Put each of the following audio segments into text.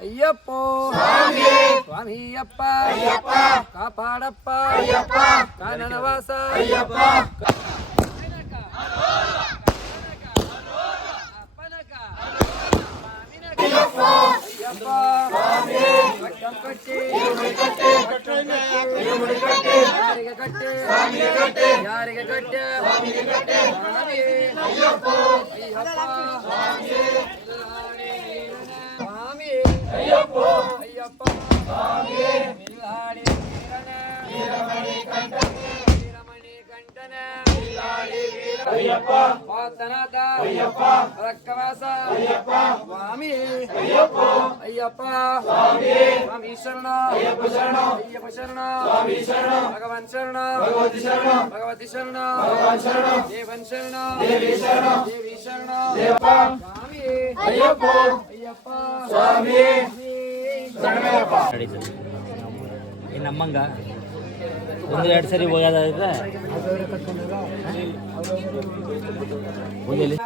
ಅಯ್ಯಪ್ಪೋ ಸ್ವಾಮಿಯಪ್ಪ ಕಾಪಾಡಪ್ಪ ಕಾನನವಾಸ ಯಾರಿಗೆ ಕಟ್ಟೆ ಅಯ್ಯಪ್ಪ ಅಯ್ಯಪ್ಪ ಅಯ್ಯಪ್ಪ ಪಾತನಾಥ ಅಯ್ಯಪ್ಪ ರಕ್ಕವಾಸ ಅಯ್ಯಪ್ಪ ಸ್ವಾಮಿ ಅಯ್ಯಪ್ಪ ಅಯ್ಯಪ್ಪ ಸ್ವಾಮಿ ಸ್ವಾಮಿ ಶರಣ ಅಯ್ಯಪ್ಪ ಶರಣ ಅಯ್ಯಪ್ಪ ಶರಣ ಸ್ವಾಮಿ ಶರಣ ಭಗವಾನ್ ಶರಣ ಭಗವತಿ ಶರಣ ಭಗವತಿ ಶರಣ ಭಗವಾನ್ ಶರಣ ದೇವನ್ ಶರಣ ದೇವಿ ಶರಣ ದೇವಿ ಶರಣ ದೇವ ಸ್ವಾಮಿ ಅಯ್ಯಪ್ಪ ಅಯ್ಯಪ್ಪ ಸ್ವಾಮಿ ಶರಣಯ್ಯಪ್ಪ. ನಮ್ಮಂಗ ಒಂದು ಎರಡು ಸರಿ ಹೋಗೋದಾದ್ರೆ ಹೋಗಲಿ.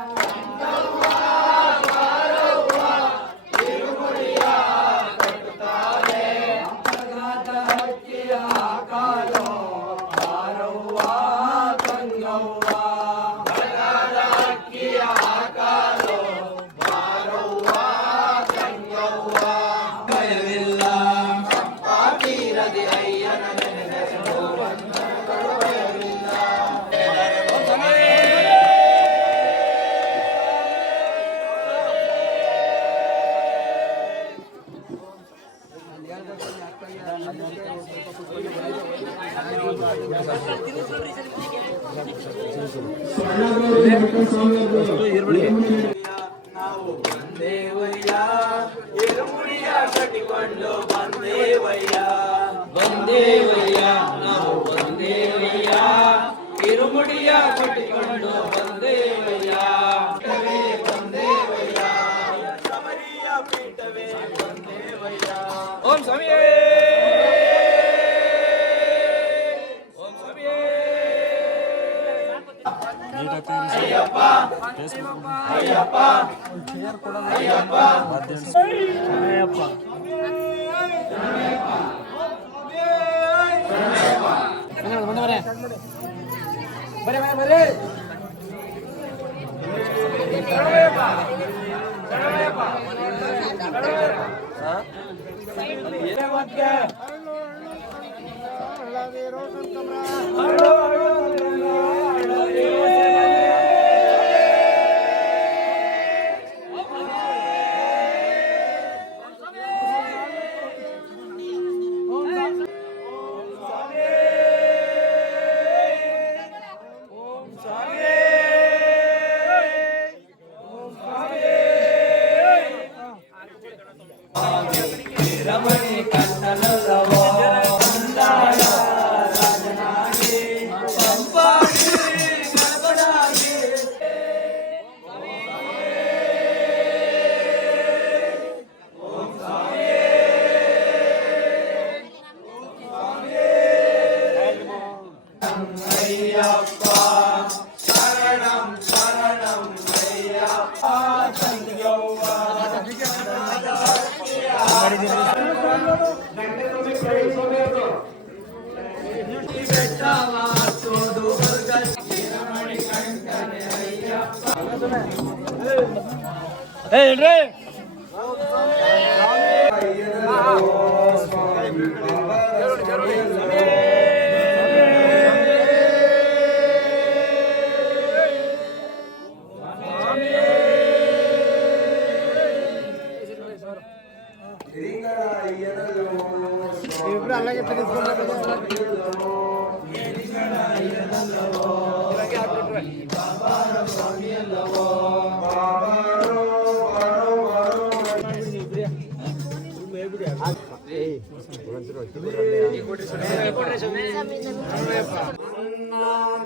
ನಾವು ಬಂದೇವಯ್ಯ ಇರುಮುಡಿಯ ಕಟ್ಟಿಕೊಂಡು ಬಂದೇವಯ್ಯ ಬಂದೇವಯ್ಯ ನಾವು ಬಂದೇವಯ್ಯ ಇರುಮುಡಿಯ ಕಟ್ಟಿಕೊಂಡು ಬಂದೇವಯ್ಯ ಬಂದೇವಯ್ಯ ಶಬರಿಯ ಪೀಠವೇ ಬಂದೇವಯ್ಯ. ಓಂ ಸ್ವಾಮಿಯೇ ಅಯ್ಯಪ್ಪ ಅಯ್ಯಪ್ಪ ಅಯ್ಯಪ್ಪ ಅಯ್ಯಪ್ಪ ಬಂದವರೇ ಬರೇ ಬರೇ ಹೇಳ್ರಿ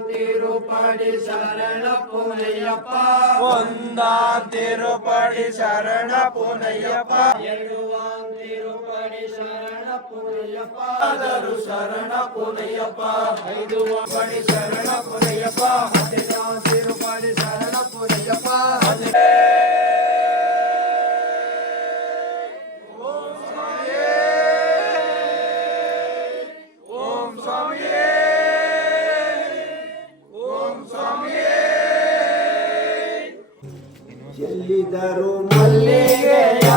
ತಿರುಪಡಿ ಶರಣ ಪುನಯ್ಯಪ್ಪ ತಿರುಪಡಿ ಶರಣ ಪುನಯ್ಯಪ್ಪ ತಿರುಪಡಿ ಶರಣ ಪುನಯ್ಯಪ್ಪ ಆದರು ಶರಣ ಪುನಯ್ಯಪ್ಪ ಐದು ಪಡಿ ಶರಣ ಪುನಯ್ಯಪ್ಪ ತಿರುಪಡಿ ಶರಣ ಪುನಯ್ಯಪ್ಪ ಓಂ ಸ್ವಾಮಿಯೇ ಓಂ ಸ್ವಾಮಿಯೇ ಚೆಲ್ಲಿದರು ಮಲ್ಲಿಗೆಯ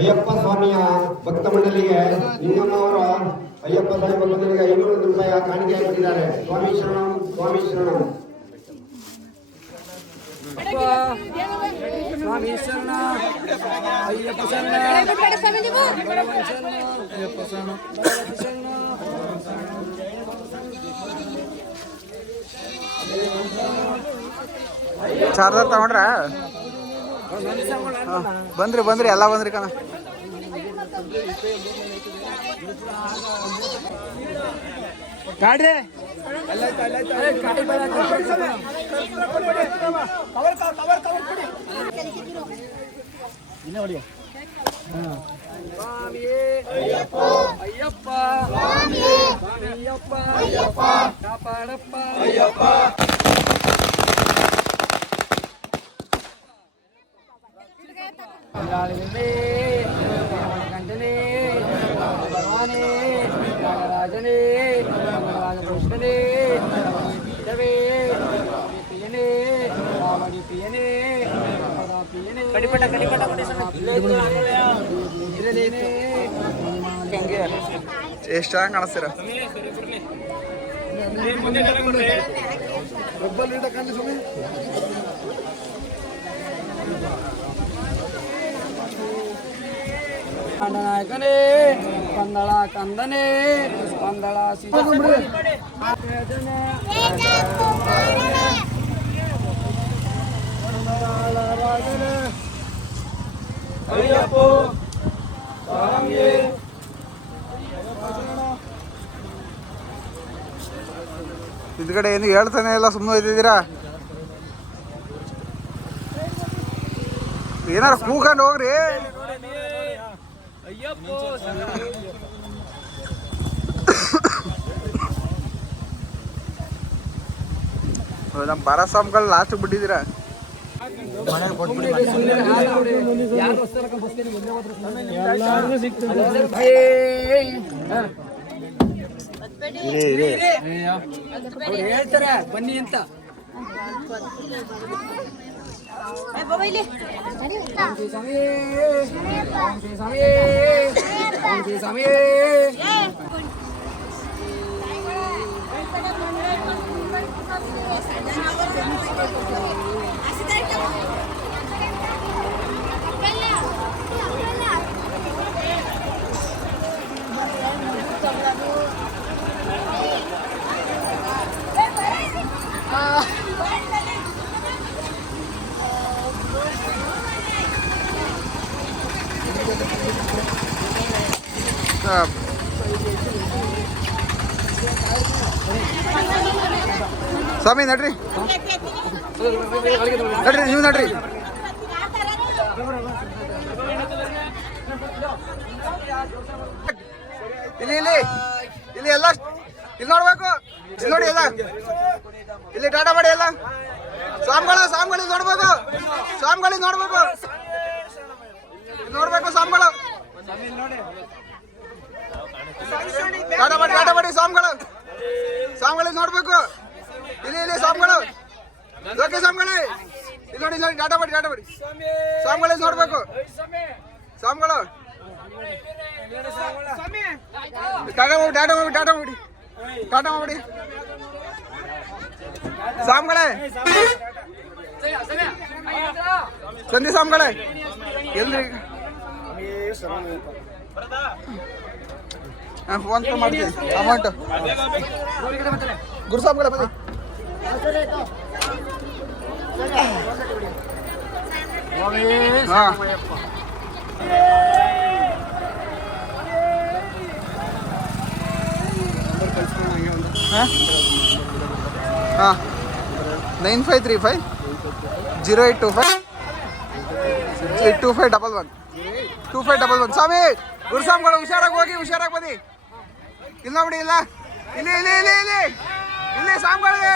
ಅಯ್ಯಪ್ಪ ಸ್ವಾಮಿಯ ಭಕ್ತ ಮಂಡಳಿಗೆ ನಿಮ್ಮನವರ ಅಯ್ಯಪ್ಪ ಸ್ವಾಮಿ ಭಕ್ತ ಮಂಡಳಿಗೆ 500 ರೂಪಾಯಿ ಕಾಣಿಕೆ ಕೊಟ್ಟಿದ್ದಾರೆ. ಸ್ವಾಮಿ ಶರಣಂ ಸ್ವಾಮಿ ಶರಣಂ. ಸ್ವಾಮಿ ಶರಣ ಅಯ್ಯಪ್ಪ ಶರಣ ಬಡವನ ಶರಣ ಅಯ್ಯಪ್ಪ ಶರಣ ಬಡವನ ಶರಣ ಚಾರ್ಜರ್ ತಗೊಂಡ್ರ ಬಂದ್ರಿ ಎಲ್ಲ ಬಂದ್ರಿ ಕಣ ಗಾಡಿ ಸ್ವಾಮಿಯೇ ಅಯ್ಯಪ್ಪ ಅಯ್ಯಪ್ಪ ಸ್ವಾಮಿ ಅಯ್ಯಪ್ಪ ಅಯ್ಯಪ್ಪ ಕಾಪಾಡಪ್ಪ ಅಯ್ಯಪ್ಪ ಗಂಟನೇ ಭಗವಾನೇ ನಾಗರಾಜನೇ ರಾಜಕೃಷ್ಣನೇ ದೇವೇ ಪ್ರಿಯನೇ ರಾವಣಿ ಪ್ರಿಯನೇ ಪ್ರಿಯನೇ ಎಷ್ಟು ಚೆನ್ನಾಗಿ ಕಾಣಿಸ್ತೀರ ನಾಯಕನೇ ಕಂದಳ ಕಂದನೇ ಕಂದಳ ಅಯ್ಯಪ್ಪ ಸ್ವಾಮಿಯೇ ಹಿಂದ್ಗಡೆ ಏನು ಹೇಳ್ತಾನೆ ಇಲ್ಲ, ಸುಮ್ಮನೆ ಇದ್ದಿದ್ದೀರಾ? ಏನಾರು ಕೂಕೊಂಡು ಹೋಗ್ರಿ. ನಮ್ಮ ಬಾರ ಸ್ವಾಮಿಗಳು ಲಾಸ್ಟ್ ಬಿಟ್ಟಿದ್ದೀರಾ? ಹೇಳ್ತಾರೆ ಬನ್ನಿ ಅಂತ. ಸ್ವಾಮಿ ನಡ್ರಿ ನಡ್ರಿ, ನೀವು ನಡ್ರಿ. ಇಲ್ಲಿ ಇಲ್ಲಿ ಇಲ್ಲಿ ಎಲ್ಲ ಇಲ್ಲಿ ನೋಡ್ಬೇಕು, ಇಲ್ಲಿ ನೋಡಿ ಎಲ್ಲ ಇಲ್ಲಿ ಟಾಟಾ ಮಾಡಿ ಎಲ್ಲ ಸ್ವಾಮಿಗಳು ನೋಡ್ಬೇಕು, ಸ್ವಾಮಿಗಳಿಗೆ ನೋಡ್ಬೇಕು, ನೋಡ್ಬೇಕು ಸ್ವಾಮಿಗಳು ಟಾಟಾ ಮಾಡಿ ಸ್ವಾಮಿಗಳಿಗೆ ನೋಡ್ಬೇಕು. ಇಲ್ಲಿ ಸ್ವಾಮಿಗಳು ಓಕೆ ಸ್ವಾಮಿಗಳು ಇಲ್ಲಿ ನೋಡಿ ಟಾಟಾ ಮಾಡಿ ಸ್ವಾಮಿಗಳಿಗೆ ನೋಡ್ಬೇಕು. ಸ್ವಾಮಿಗಳು ಟಾಟಾ ಮಾಡಿ ಟಾಟಾ ಮಾಡಿ ಸ್ವಾಮಿಗಳೇ ಸಂಧಿ ಸ್ವಾಮಿಗಳೇ ಎಲ್ರಿ ಫೋನ್ ಪೇ ಮಾಡ್ತೀನಿ ಅಮೌಂಟ್ ಗುರುಸ್ವಾಮಿಗಳೇ ಬನ್ನಿ ಹಾಂ ಹಾಂ 9535 0825 82511 2511 ಸ್ವಾಮಿ ಗುರುಸ್ವಾಮಿಗಳು ಹುಷಾರಾಗಿ ಹೋಗಿ ಹುಷಾರಾಗಿ ಬನ್ನಿ ಇಲ್ಲ ನೋಡಿ ಇಲ್ಲ ಇಲ್ಲಿ ಇಲ್ಲಿ ಇಲ್ಲಿ ಇಲ್ಲಿ ಇಲ್ಲಿ ಸ್ವಾಮಿಗಳಿಗೆ